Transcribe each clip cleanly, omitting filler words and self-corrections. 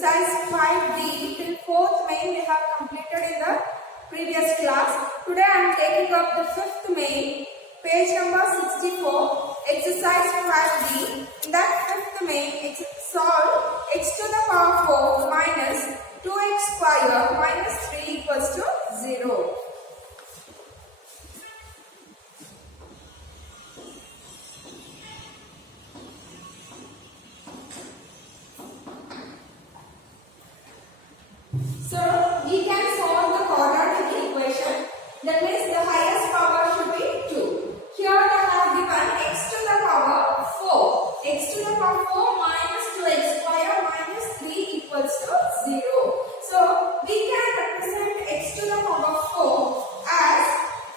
exercise 5D till 4th main we have completed in the previous class. Today I am taking up the 5th main, page number 64, exercise 5D. In that 5th main, solve x to the power 4 minus 2x square minus 3 equals to 0. So we can solve the quadratic equation. That means the highest power should be 2. Here I have given x to the power 4. X to the power 4 minus 2x square minus 3 equals to 0. So we can represent x to the power 4 as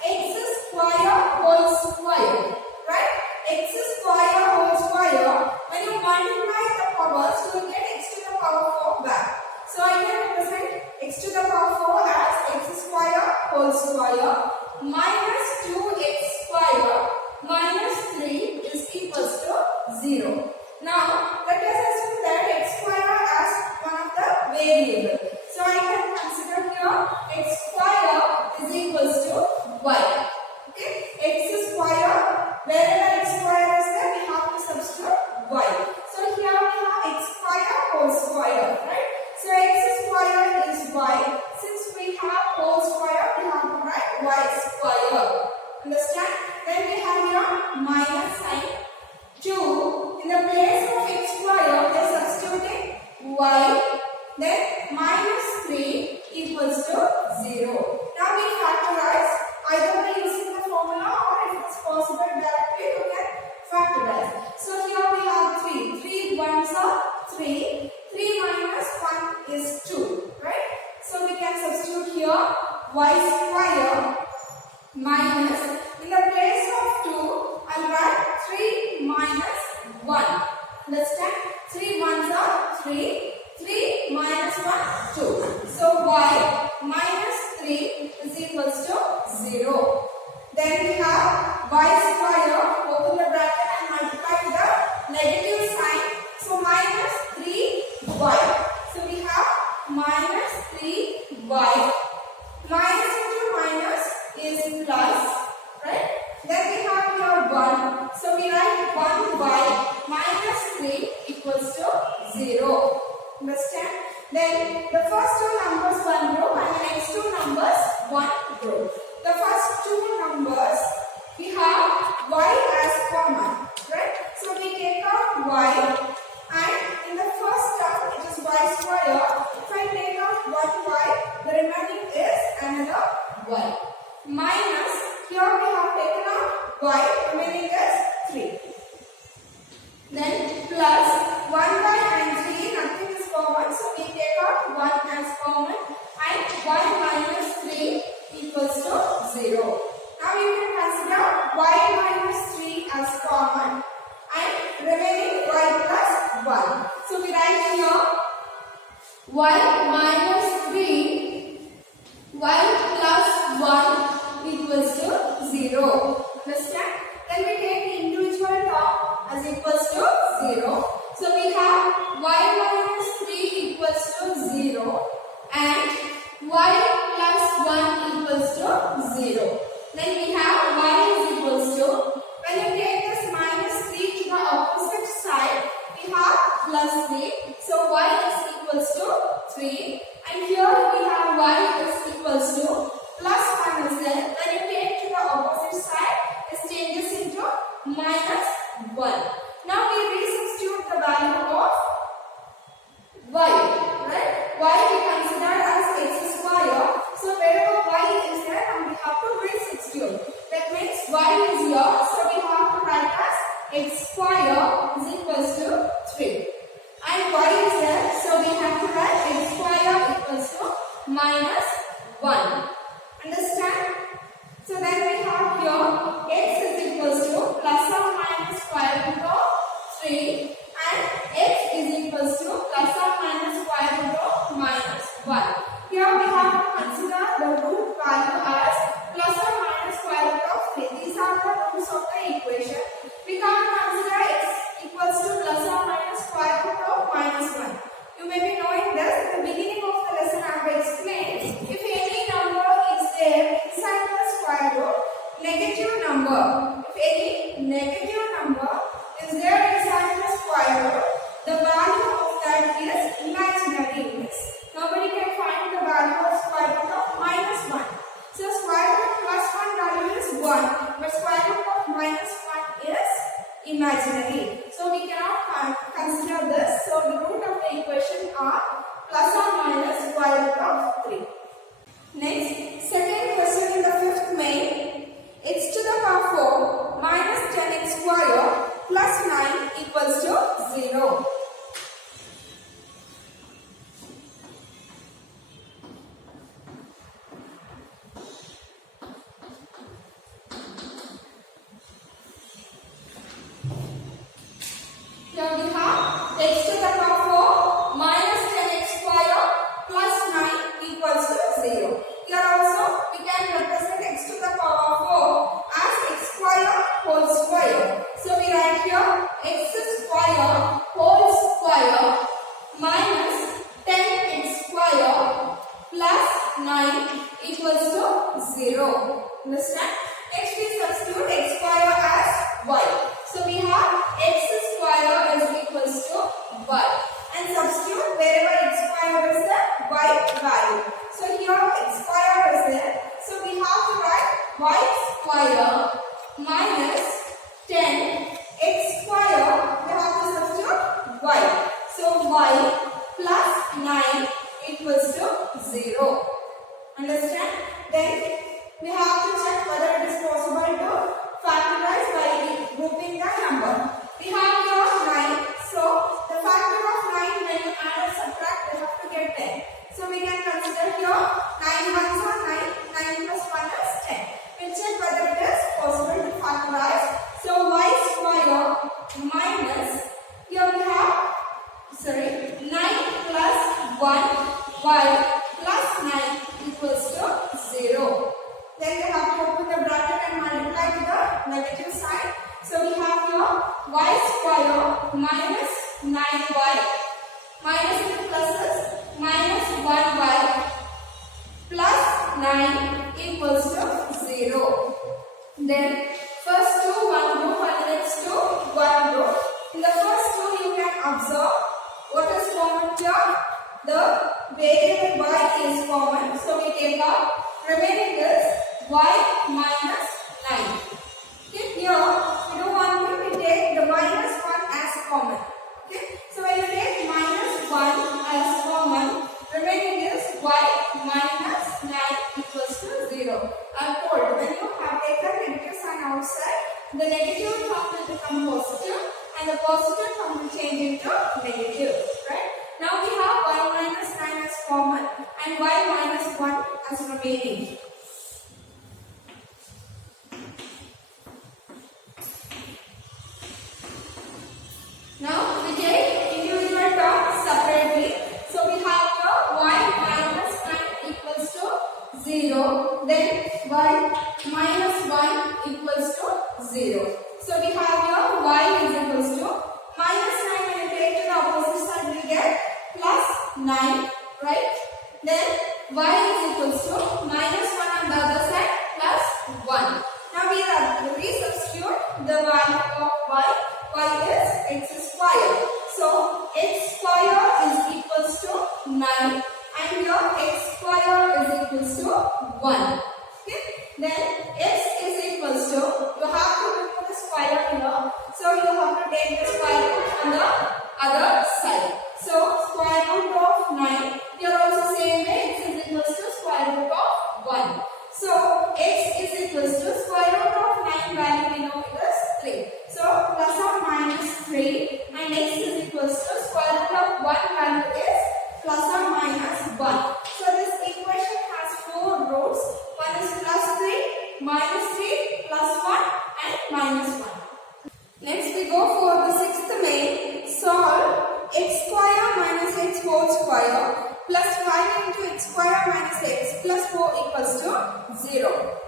x square whole square. Right? X square whole square. When you multiply the powers, you will get x to the power 4 back. So I can represent x to the power 4 as x square whole square minus 2x square minus 3 is equals to 0. Now let us assume that x square as one of the variable. So I can consider here x square is equals to y. Okay, x square, wherever x square is there, we have to substitute y. So here we have x square whole square, right? So x square is y. Since we have whole square, we have to write y square. Understand? Then we have here minus sign 2. In the place of x square, we are substituting y. Then minus 3 equals to 0. Now we factorize either by using the formula or if it is possible directly you can factorize. So here we have 3. 3 ones are 3. 3 minus 1 is 2, right? So we can substitute here y square minus, in the place of 2, I'll write 3 minus 1. Understand? 3 ones are 3. 3 minus 1, 2. So y minus 3 is equals to 0. Then we have y square, open the bracket and multiply with the negative sign. So minus 3y. So we have minus 3y. Minus into minus is plus, right? Then we have here 1. So we write 1y minus 3 equals to 0. Understand? Then the first two numbers 1 row and the next two numbers 1 row. The first two numbers we have y as common, right? So we take out y. And in the first term, it is y square. If I take out 1y, the remaining is another y. Minus, here we have taken out y, remaining is 3. Then plus 1y and 3, nothing is common. So we take out 1 as common. And 1 minus 3 equals to 0. Now you can consider y minus 3 as common. And remaining y plus 1. So we write here y minus 3, y plus 1 equals to 0. Understand? Then we take the individual term as equals to 0. So we have y minus 3 equals to 0 and y plus 1 equals to 0. Then we have y is equals to, when you take this minus 3 to the opposite side, we have plus 3. So y is equals to 3. And here we have y is equals to plus 1 is there. When you take to the opposite side, it changes into minus 1. Now we resubstitute the value of y. Right? Y we consider as x square. So wherever y is there, and we have to resubstitute. That means y is here, so we have to write as x square is equals to 3. And y is there, so we have to write x square equals to minus 1. Understand? So then we have here x is equals to plus or minus square root of 3 and x is equals to plus or minus square root of minus 1. Here we have to consider the root value as plus or minus square root of 3. These are the roots of the equation. We can't consider x equals to plus or minus square root of minus 1. You may be knowing that consider this. So the root of the equation are plus or minus square root of 3. Next, second question in the fifth main. X to the power 4 minus 10x square plus 9 equals to 0. Here we have x to the power 4 minus 10x square plus 9 equals to 0. Here also we can represent x to the power 4 as x square whole square. So we write here x square whole square minus 10x square plus 9 equals to 0. Understand? Next we substitute x square as y. So we have x square is equals to y. And substitute wherever x square is the y value. So here x square is there. So we have to write y square minus 10 x square. We have to substitute y. So y plus 9 equals to 0. Understand? Then we have to check whether it is possible to factorize by grouping the number. We have here 9. So the factor of 9 when you add or subtract, we have to get 10. So we can consider here 9 ones are 9, 9 plus 1 is 10. We'll check whether it is possible to factorize. So y square minus, here we have 9 plus 1 y plus 9 equals to 0. Then we have to open the bracket and multiply to the negative side. So we have here y square minus 9y minus the pluses minus 1y plus 9 equals to 0. Then first two one group and next two one group. In the first two you can observe what is common here. The variable y is common. So we take out remaining is y minus 9. Okay, here we do one thing, we take the minus 1 as common. Okay, so when you take minus 1 as common, remaining is y minus 9 equals to 0. I am told when you have taken negative sign outside, the negative term will become positive and the positive term will change into negative. Right? Now we have y minus 9 as common and y minus 1 as remaining. Now we take individual terms separately. So we have here y minus 9 equals to 0. Then y minus 1 equals to 0. So we have here y is equals to minus 9 when you take to the opposite side we get plus 9. Right? Then y is equals to minus 1 on the other side plus 1. Now we resubstitute the value of y. Y is x square. So x square is equals to 9 and here x square is equals to 1. Okay? Then x is equals to, you have to remove the square here. So you have to take the square root on the other side. So square root of 9. Here also same way x is equals to square root of 1. So x is equals to square root of 9 value we know it is 3. So plus or minus 3 and x is equals to square root of 1 value is plus or minus 1. So this equation has 4 roots. One is plus 3, minus 3, plus 1 and minus 1. Next we go for the sixth main. Solve x square minus x whole square plus 5 into x square minus x plus 4 equals to 0.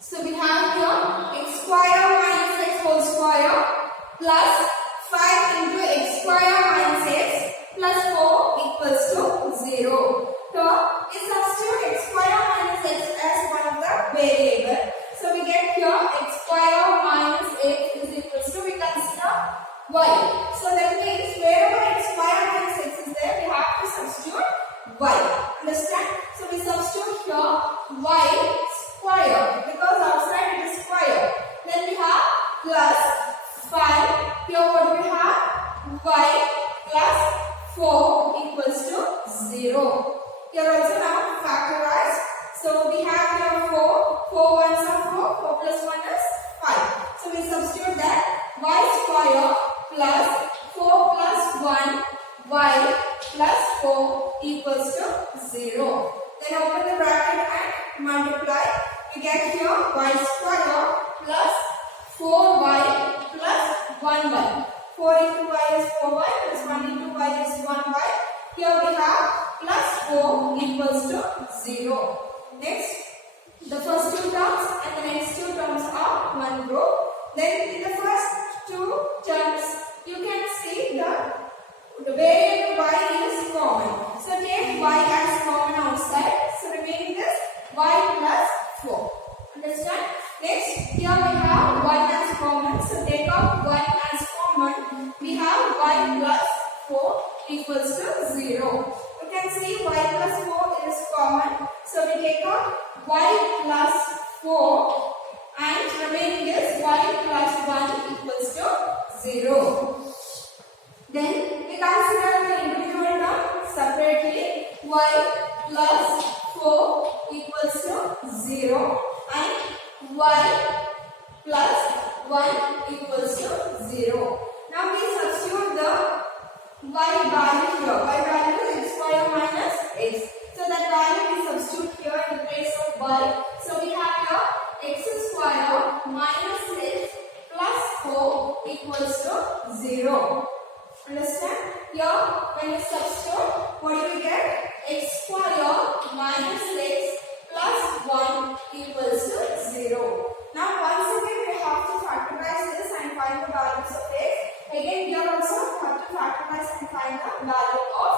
So we have here x square minus x whole square plus 5 into x square minus x plus 4 equals to 0. So we substitute x square minus x as one of the variable. So we get here x square minus x is equals to, y. So that means wherever x square minus x is there, we have to substitute y. Understand? So we substitute here y square because outside it is square. Then we have plus 5. Here what we have? Y plus 4 equals to 0. Here also now factorize. So we have here 4. 4 ones are 4. 4 plus 1 is 5. So we substitute that y square plus 4 plus 1 y plus 4 equals to 0. Then open the bracket and multiply. We get here y square plus 4y plus 1y. 4 into y is 4y plus 1 into y is 1y. Here we have plus 4 equals to 0. Next, the first two terms and the next two terms are one group. Then in the first two terms, you can see the variable y is common. So take y as common outside. So remaining is y plus 4. Understand? Next, here we have 1 as common. So take out 1 as common. We have y plus 4 equals to 0. You can see y plus 4 is common. So we take out y plus 4 and remaining is y plus 1 equals to 0. Then we consider the individual term separately. Y plus 4 equals to 0 and y plus 1 equals to 0. Now we substitute the y value here. Y value is x square minus x. So that value we substitute here in the place of y. So we have here x square minus x plus 4 equals to 0. Understand? Here when we substitute, what do we get? X square minus x plus 1 equals to 0. Now once again we have to factorize this and find the values of x. Again here also we have to factorize and find the value of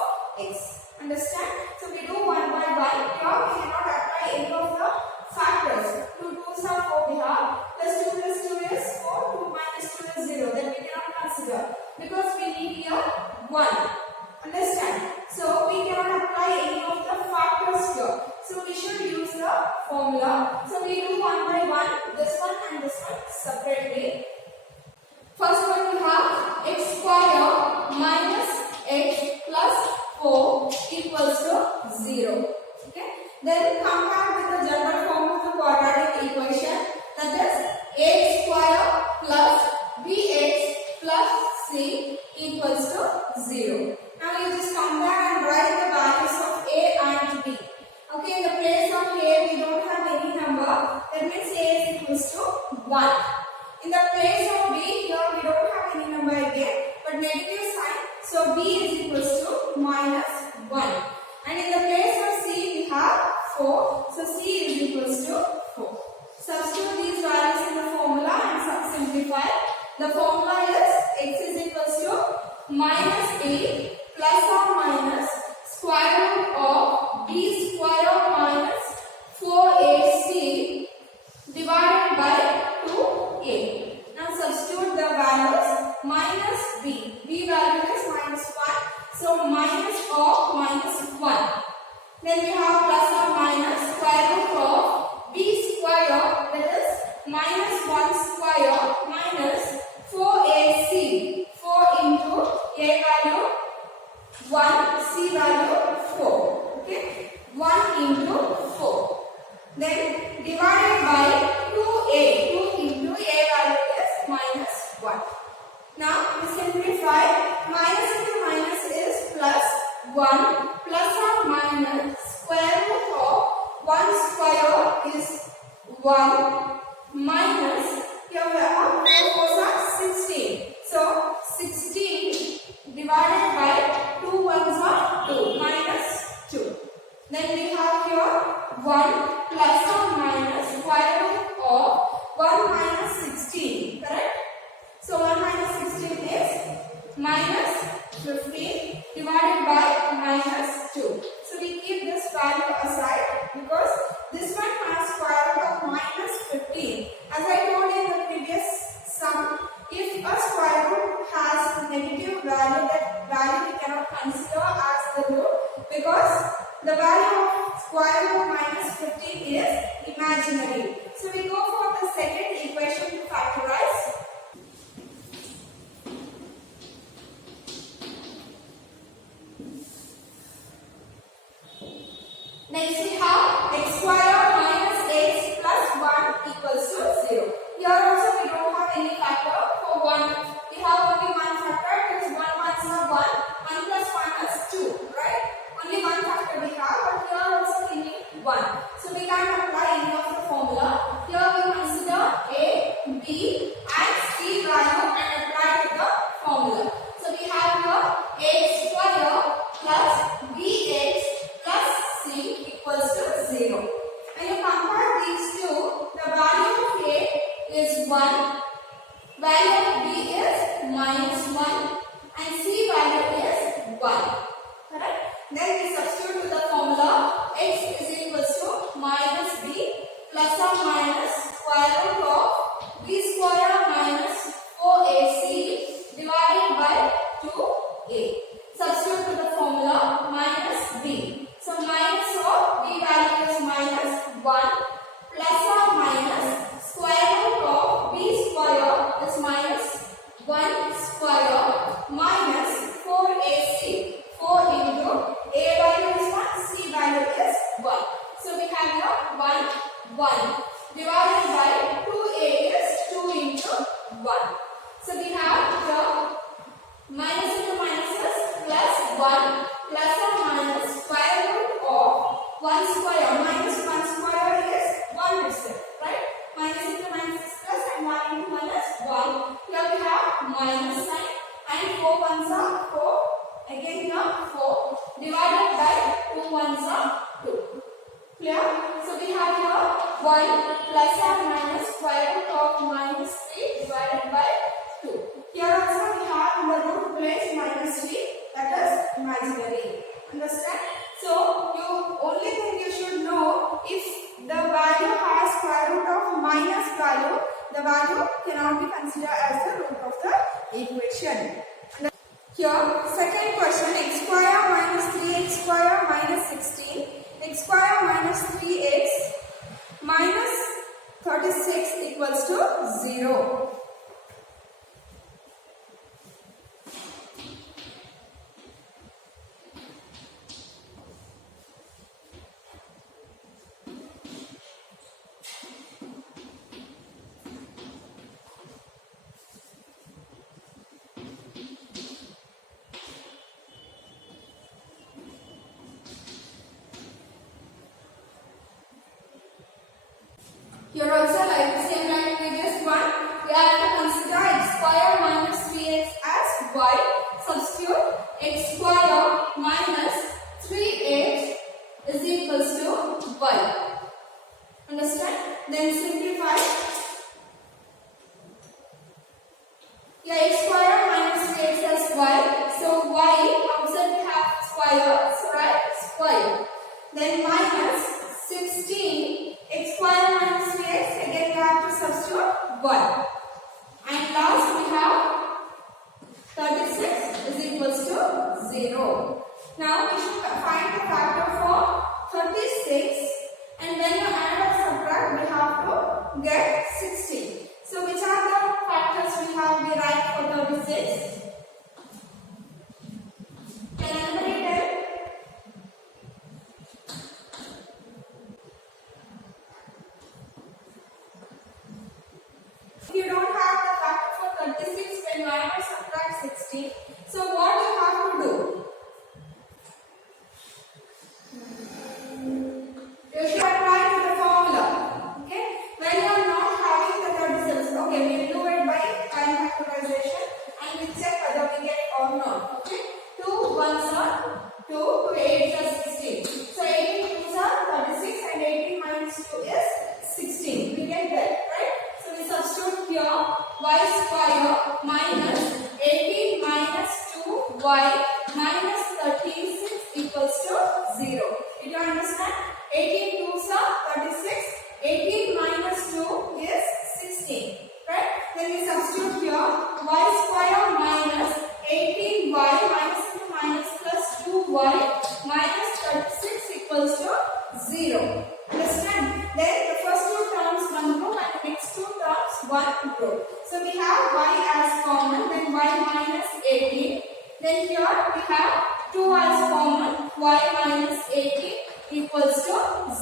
x. Understand? So we do one by one. Here we cannot apply any of the factors. 2 2s are 4 we have. Plus 2 plus 2 is 4. 2 minus 2 is 0. Then we cannot consider. Because we need here 1. Understand? So we cannot apply any of the factors here. So we should use the formula. So we do one by one. This one and this one separately. First one we have x square minus x plus 4 equals to 0. Okay. Then compare with the general form of the quadratic equation, that is a square plus bx plus c equals to 0. Now you just compare and write the values of a and b. Okay, in the place of a we don't have any number. That means a is equals to 1. In the place of b here we don't have any number again, but negative sign. So b is equals to minus 1. And in the place of c we have 4. So c is equals to 4. Substitute these values in the formula and simplify. The formula is x is equals to minus a plus or minus square root of b square minus 4ac divided by 2a. Now substitute the values minus b. b value is minus 1. So minus of minus 1. Then we have plus or minus square root of b square, that is minus 1 square minus 4ac. 4 into a value 1, c value 4. Okay, 1 into 4. Then divided by 2a. 2 into a value is minus 1. Now we simplify. Minus into minus is plus 1. Plus or minus square root of 1 square is 1 minus, here we have 4 4s are 16. So 16 divided by 2 ones are 2 minus 2. Then we have here 1 plus or minus square root of 1 minus 16. Correct? So 1 minus 16 is minus 15 divided by minus 2. So we keep this value aside because this one has square root of minus 15. As I told you in the previous sum, if a square root has the root because the value of square root minus 15 is imaginary. So we go for the second equation to factorize. Next we have x square minus x plus 1 equals to 0. Here also we don't have any factor for 1. We have only one factor because 1 ones are 1. 1 plus 1 is 2, right? Only one factor we have, but here also we need 1. So we can't apply any of the formula. Here we consider a, b and c value and apply to the formula. So we have here x square plus bx plus c equals to 0. When you compare these two, the value of a is 1, value of b is minus 1 and c value is 1. Correct? Then we substitute to the formula x is equals to minus b plus or minus square root of b square minus 4ac divided by 2a. Substitute to the formula minus b. So minus of b value is minus 1 plus or minus square root of b square is minus 1 square minus 4ac. 4 into a value is 1, c value is 1. So we have here 1, 1 divided by 2a is 2 into 1. So we have here minus into minuses plus 1 plus or minus square root of 1 square minus 1 square is 1 itself, right? Minus into minus is plus and 1 into 1 is 1. Here we have minus sign and 4 ones are 4. Again here 4 divided by 2 ones are 2. Clear? So we have here 1 plus or minus square root of minus 3 divided by 2. Here also we have in the root place minus 3, that is imaginary. Understand? So you only thing you should know, if the value has square root of minus value, the value cannot be considered as the root of the equation. Here, second question, x square minus 3x square minus 16, x square minus 3x minus 36 equals to 0. Here also like the same like previous one, we have to consider x square minus 3x as y. Substitute x square minus 3x is equals to y. Understand? Then simplify. Here x square minus 3x as y. So y outside we have square, so right? Square. Then minus 16 x square minus 3x, again we have to substitute 1. And last we have 36 is equals to 0. Now we should find the factor for 36, and when you add or subtract we have to get 16. So which are the factors we have derived for 36? Can anybody tell? If you don't have the factor for 36 when you add or subtract 16, so what you have to do? You should apply to the formula. Okay? When you are not having the 36, okay, we will do it by time factorization and we check whether we get it or not. Okay? 2 ones are 2, 2 8s are 16. So 18 2s are 36 and 18 minus 2 is 16. We get that, right? So we substitute here y square minus 18 minus 2y minus 36 equals to 0. Did you understand? 18 2s are 36. 18 minus 2 is 16. Right? Then we substitute here y square minus 18y minus 2 minus plus 2y here we have 2 as common. Y minus 18 equals to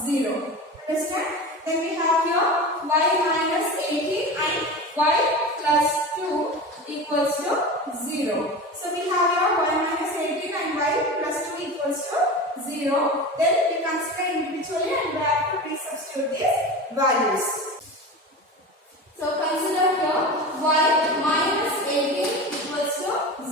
0. Understand? Then we have here y minus 18 and y plus 2 equals to 0. So we have here y minus 18 and y plus 2 equals to 0. Then we consider individually and we have to resubstitute these values. So consider here y minus 18 equals to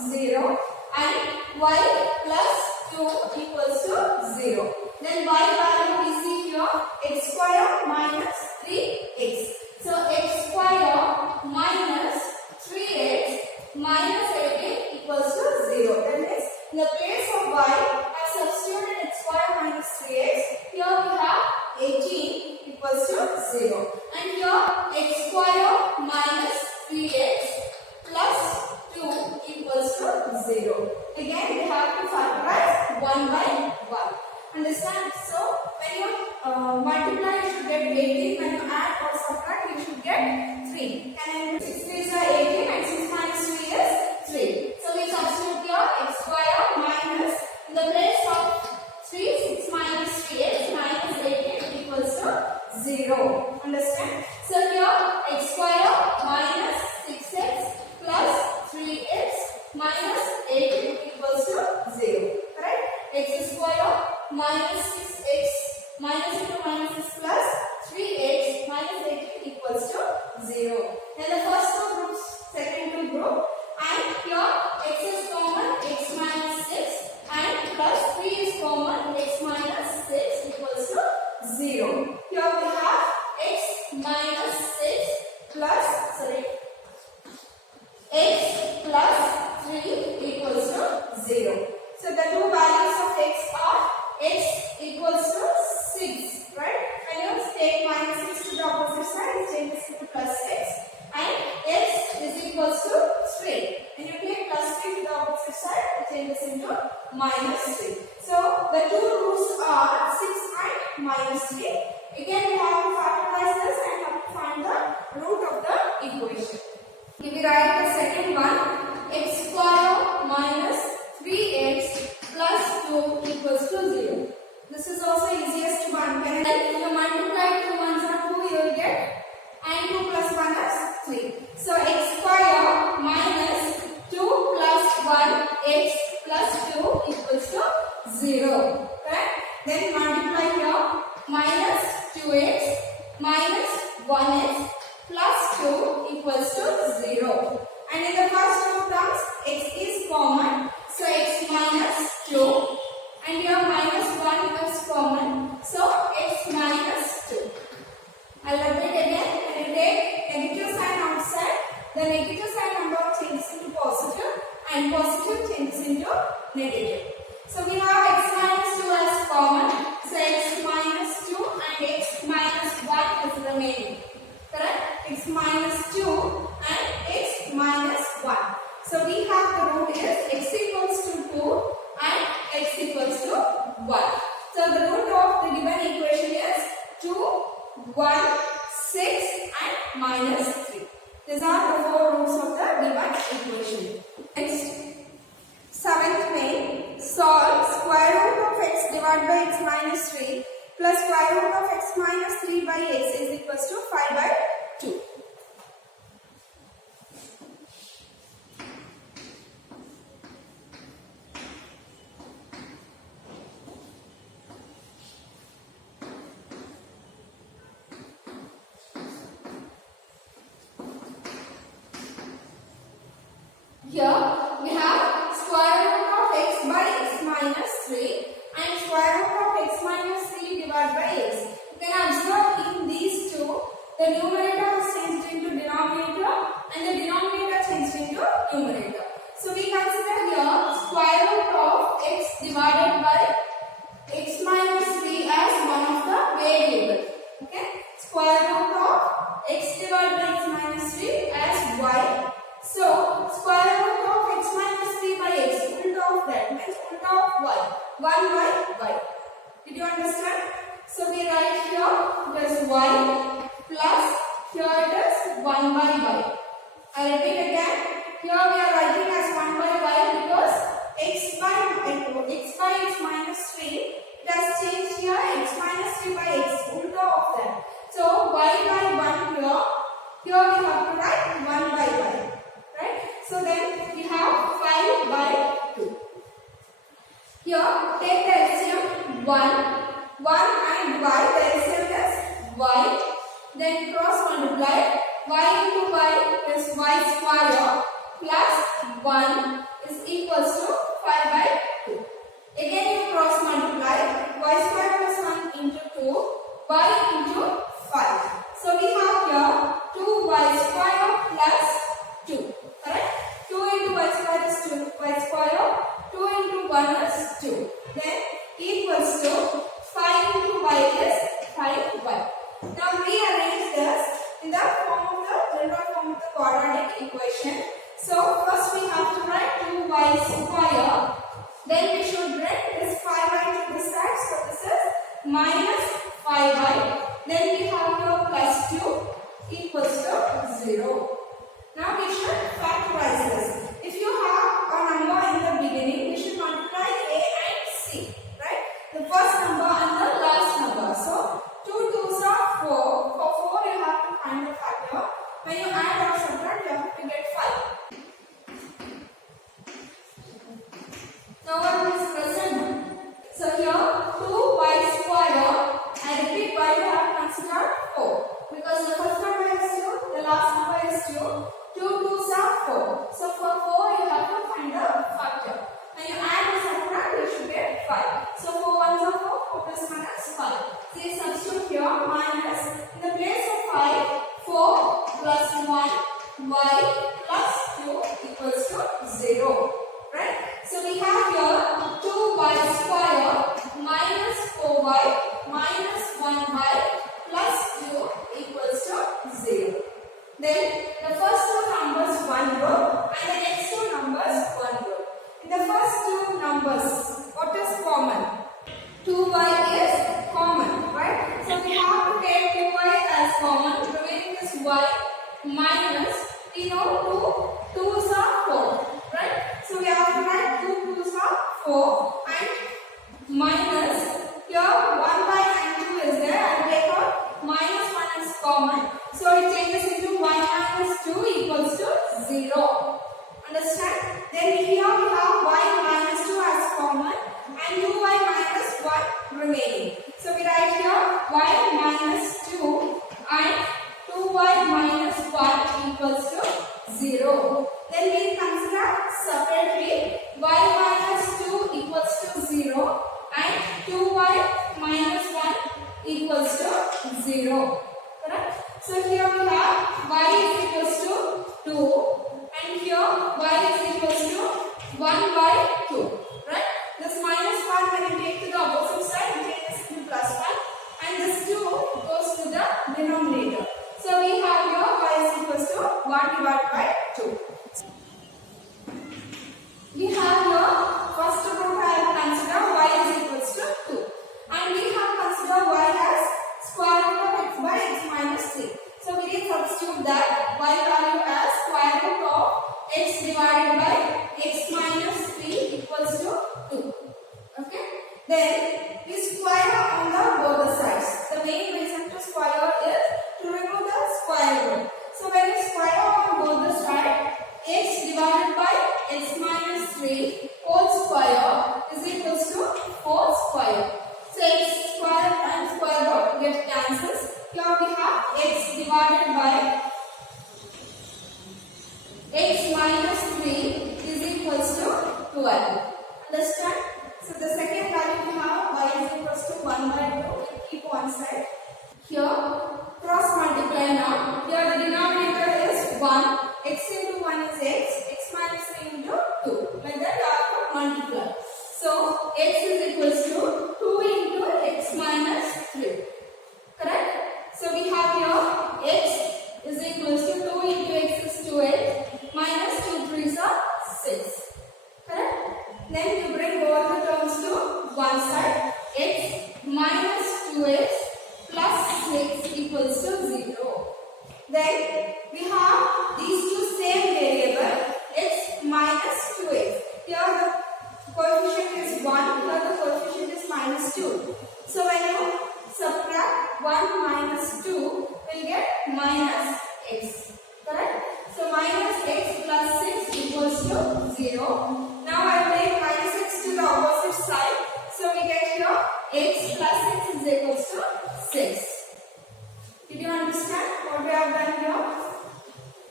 0 and y plus 2 equals to 0. Then y value we see here x square minus 3x. So x square minus 3x minus 18 equals to 0. That means in the place of y, I have substituted x square minus 3x. Here we have 18 equals to 0. And here x square minus 3x plus 2 equals to 0. Again we have to factorize 1 by 1. Understand? So when you multiply, you should get 18. When you add or subtract, you should get 3. And 6 3s are 18 and 6 minus 3 is 3. So we substitute here x square minus, in the place of 3, 6 minus 3x minus 18 equals to 0. Understand? So here x square minus 6x plus 3x minus 18 equals to 0. Correct? X square minus 6x minus into minus is plus 3x minus 18 equals to 0. Then the first two groups, second two group, and here x is common, x minus 6 and plus 3 is common, x minus 6 equals to 0. Here we have x minus 6 plus, x plus 3 equals to 0. So the two values of x are x equals to 6, right? When you take minus 6 to the opposite side, it changes into plus 6, and x is equals to 3. When you take plus 3 to the opposite side, it changes into minus 3. So the two roots are 6 and minus 3. Again, we have to factorize this and have to find the root of the equation. If we write the second one, x square minus 3x plus 2 equals to 0. This is also easiest one. When you multiply 2 ones are 2, you will get, and 2 plus 1 is 3. So x square minus 2 plus 1 x plus 2 equals to 0. Correct? Then multiply here minus 2x minus 1x plus 2 equals to 0. And in the first two terms, x is common. So x minus 2. And here minus 1 is common. So x minus 2. I'll repeat again. When you take negative sign outside, the negative sign number changes into positive and positive changes into negative. So we have x minus 2 as common. So x minus 2 and x minus 1 is remaining. Correct? X minus 2 and x minus 1. So we have the root is x equals to 2 and x equals to 1. So the root of the given equation is 2, 1, 6 and minus 3. These are the four roots of the given equation. Next, 7th main, solve square root of x divided by x minus 3 plus square root of x minus 3 by x is equals to 5 by 2. Here we have square root of x by x minus 3 and square root of x minus 3 divided by x. You can observe in these two, the numerator has changed into denominator and the denominator changed into numerator. So we consider here square root of x divided by x minus 3 as one of the variable. Okay, square root of x divided by x minus 3 as y. So square root of x minus 3 by x, ulta of that means ulta of y, 1 by y. Did you understand? So we write here it is y plus here it is 1 by y. I repeat again. Here we are writing as 1 by y because x by x minus 3. It has changed here x minus 3 by x, ulta of that. So y by 1 here. Here we have to write 1 by y. Right? So then we have 5 by 2. Here take the LCM 1 and y. The LCM is y. Then cross multiply. Y into y is y square plus 1 is equals to 5 by 2. Again you cross multiply. Y square plus 1 into 2. Y into 5. So we have here 2y square plus 2. Correct? 2 into y square is 2y square. 2 into 1 is 2. Then equals to 5 into y is 5y. Now rearrange this in the general form of the quadratic equation. So first we have to write 2y square. Then we should bring this 5y to this side. So this is minus 5y. Then we have here plus 2 equals to 0. Now we should factorize this. If you have a number in the beginning, we should multiply a and c. Right? The first number and the last number. So 2 2s are 4. For 4 you have to find the factor. When you add or subtract, you have to get 5. Now what is present? So here 2y square. I repeat, why you have considered 4. Because the first number is 2, the last number is 2. 2 2s are 4. So for 4 you have to find the factor. When you add or subtract, you should get 5. So 4 1s are 4, 4 plus 1 is 5. See, substitute here minus in the place of 5, 4 plus 1 y plus 2 equals to 0. Right? So we have here 2y square minus 4y minus 1y plus 2 equals to 0. Then the first two numbers 1 row and the next two numbers 1 row. In the first two numbers, what is common? 2y is common, right? So we have to take 2y as common. Remaining is y minus, we know 2 2s are 4, right? So we have to write 2 2s are 4 and minus, here 1 by and 2 is there. I will take out minus 1 is common. So it changes into 1 minus 2 equals to 0. Understand? Then here we have y minus 2 as common and 2y minus 1 remaining. So we write here y minus 2 and 2y minus 1 equals to 0. Then we consider separately y minus 2 equals to 0 and 2y minus 1 equals to 0. Correct? So here we have y is equals to 2 and here y is equals to 1 by 2. Right? This minus 1 when you take to the opposite side, it changes into plus 1 and this 2 goes to the denominator. So we have here y is equals to 1 divided by 2. We have here first root I have considered y is equals to 2 and we have considered y as square root of x by x minus 3. So we can substitute that y value as square root of x divided by x minus 3 equals to 2. Okay. Then we square on the both sides. The main reason to square is to remove the square root. So when we square on both the sides, x divided by x minus 3 whole square is equals to 4 square. So x square and square root get cancels. Here we have x divided by x minus 3 is equals to 12. Understand? So the second value we have y is equals to 1 by 2. We keep one side. Here cross multiply now. Here the denominator is 1. X into 1 is x. X minus 3 into 2. Like that you have to multiply. So x is equals to 2 into x minus 3. Correct? So we have here x is equals to 2 into x is 12 minus 2 3s are 6. Correct? Then you bring both the terms to one side. X minus 2x plus 6 equals to 0. Then we have these two same variable x minus 2x. Here the 0. Now I will take minus x to the opposite side. So we get here x plus x is equals to 6. Did you understand what we have done here?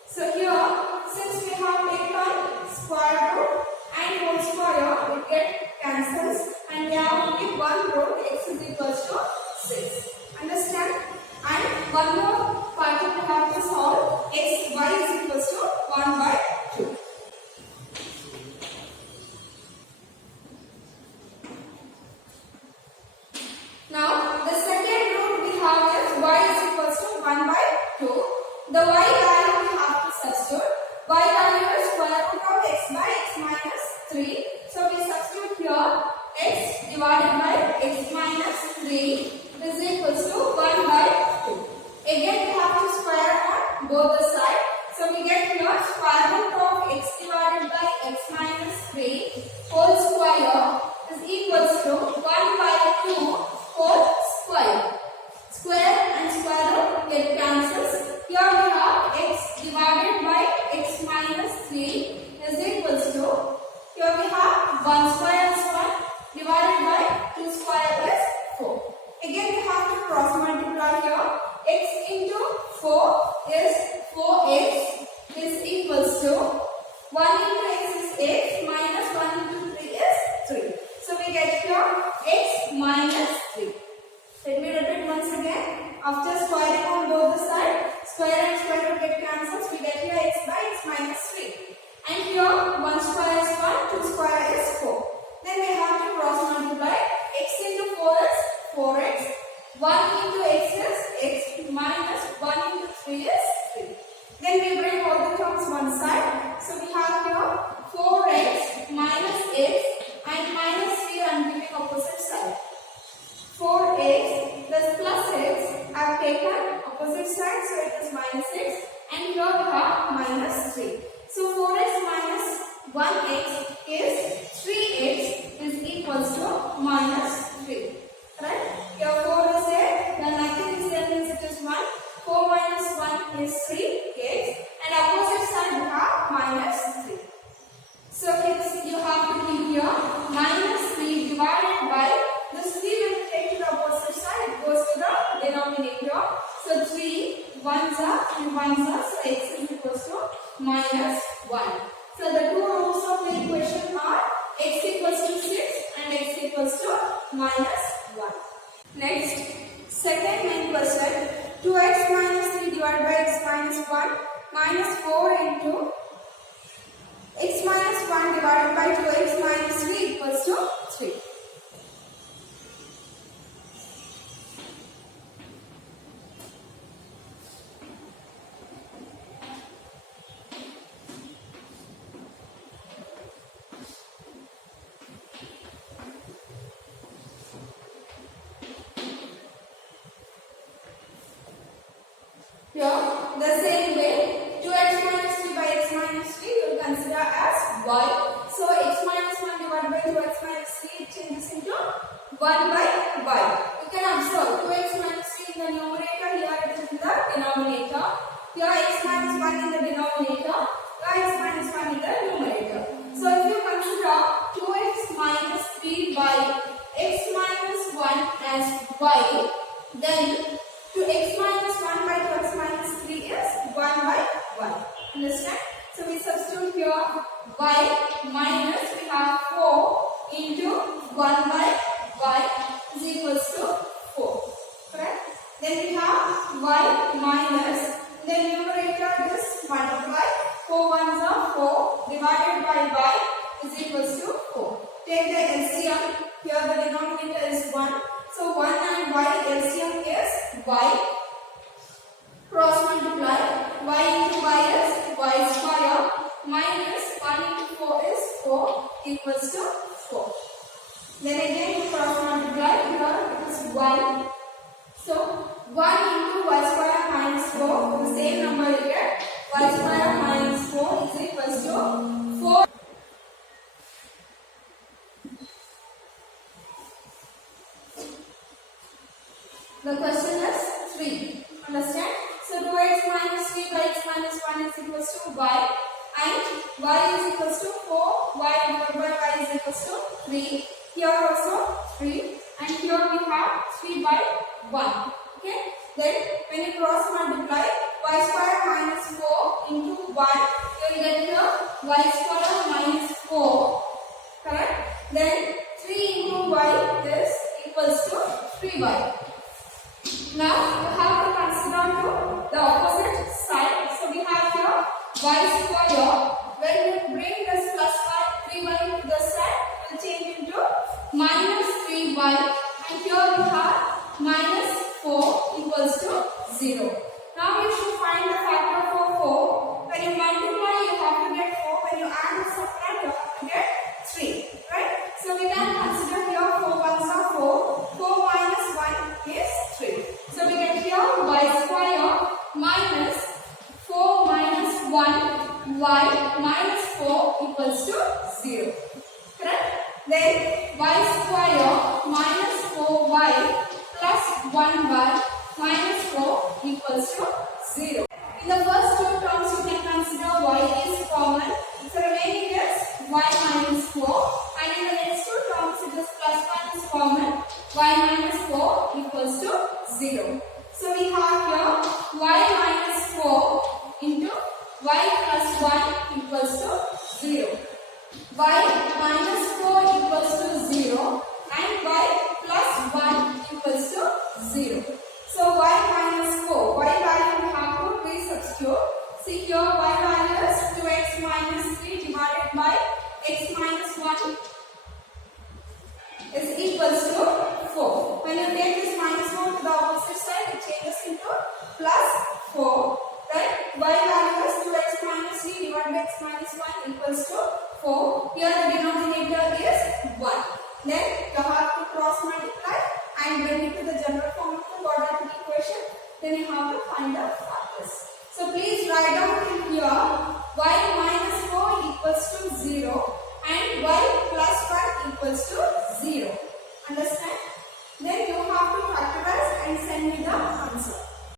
So here, since we have taken square root and whole square, it gets cancels and we have only one root, x is equals to 6. Understand? And one more part we have to solve, x, y is equals to 1 by 2. Now, the second root we have is y is equals to 1 by 2. The y value we have to substitute. Y value is square root of x by x minus 3. So, we substitute here x divided by x minus 3 is equals to 1 by 2. Again, we have to square on both the sides. So, we get here square root of x divided by x minus 3 whole square is equals to 1 by 2 whole square. Square and square root get cancels. Here we have x divided by x minus 3 is equals to, here we have 1 square is 1 divided by 2 square is 4. Again we have to cross multiply here. X into 4 is 4x is equals to 1 into x is x minus 1 into 3 is 3. So we get here x minus 3. Let me repeat once again. After squaring on both the sides, square and square root get cancels. We get here x by x minus 3. And here 1 square is 1, 2 square is 4. Then we have to cross multiply. X into 4 is 4x. 1 into x is x minus 1 into 3 is 3. Then we bring all the terms one side. So we have here 4x minus x and minus 3 and giving opposite side. 4x plus x, I have taken opposite side, so it is minus x, and here we have minus 3. So 4x minus 1x is 3x is equals to minus 3. Right? Here 4 is there, then nothing is there means it is 1. 4 minus 1 is 3x, and opposite side we have minus 3. So you have to keep here minus 3 divided by this 3 when you take to the opposite side, it goes to the denominator. So 3 ones are and ones are, so x is equals to minus 1. So the two roots of the equation are x equals to 6 and x equals to minus 1. Next, second main question, 2x minus 3 divided by x minus 1 minus 4 into x minus 1 divided by 2x minus 3 equals to 3. Here, the same way, 2x minus 3 by x minus 3 we will consider as y. So, x minus 1 divided by 2x minus 3 it changes into 1 by y. You can observe 2x minus 3 in the numerator, here it is in the denominator. Here x minus 1 in the denominator, here x minus 1 in the numerator. So, if you consider 2x minus 3 by x minus 1 as y, then to x minus 1 by 2x minus 3 is 1 by 1. Understand? So we substitute here y minus we have 4 into 1 by y is equals to 4. Correct? Then we have y minus, then numerator just multiply. 4 ones are 4 divided by y is equals to 4. Take the LCM. Here the denominator is 1. So 1 and y LCM is y. Cross multiply. Y into y is y square minus 1 into 4 is 4 equals to 4. Then again cross multiply. Here it is 1. So 1 into y square minus 4, the same number you get. Y square minus 4 is equals to 4. The question is 3. Understand? So 2x minus 3 by x minus 1 is equals to y, and y is equals to 4 3. Here also 3. And here we have 3 by 1. Okay. Then when you cross multiply, y square minus 4 into 1, you will get here y square minus 4. Correct? Then 3 into y is equals to 3y. Now you have to consider to the opposite side. So we have here y square. When you bring this plus 3y to the side, it will change into minus 3y. And here we have minus 4 equals to 0. Now you should find the factor for 4. When you multiply, you have to get 4. When you add and subtract, you have to get 3. Right? So we can consider here 4 ones are 4. 4 minus 1 is 3. So we get here y square minus 4 minus 1 y minus 4 equals to 0. Correct? Then y square minus 4y plus 1y minus 4 equals to 0. In the first two terms, you can consider y is common. So remaining is y minus 4. And in the next two terms, it is plus 1 is common. Y minus 4 equals to 0. So we have here y minus 4 into y plus 1 equals to 0. Y minus 4 equals to 0 and y plus 1 equals to 0. So y minus 4, y value we have to resubstitute. See here y value is 2x minus 3 divided by x minus 1 is equals to 4. When you take this minus 4 to the opposite side, it changes into plus 4. Then y value is 2x minus 3 divided by x minus 1 equals to 4. Here the denominator is 1. Then you have to cross multiply and bring it to the general form of the quadratic equation. Then you have to find the factors. So please write down in here y minus 4 equals to 0 and y plus 1 equals to 0.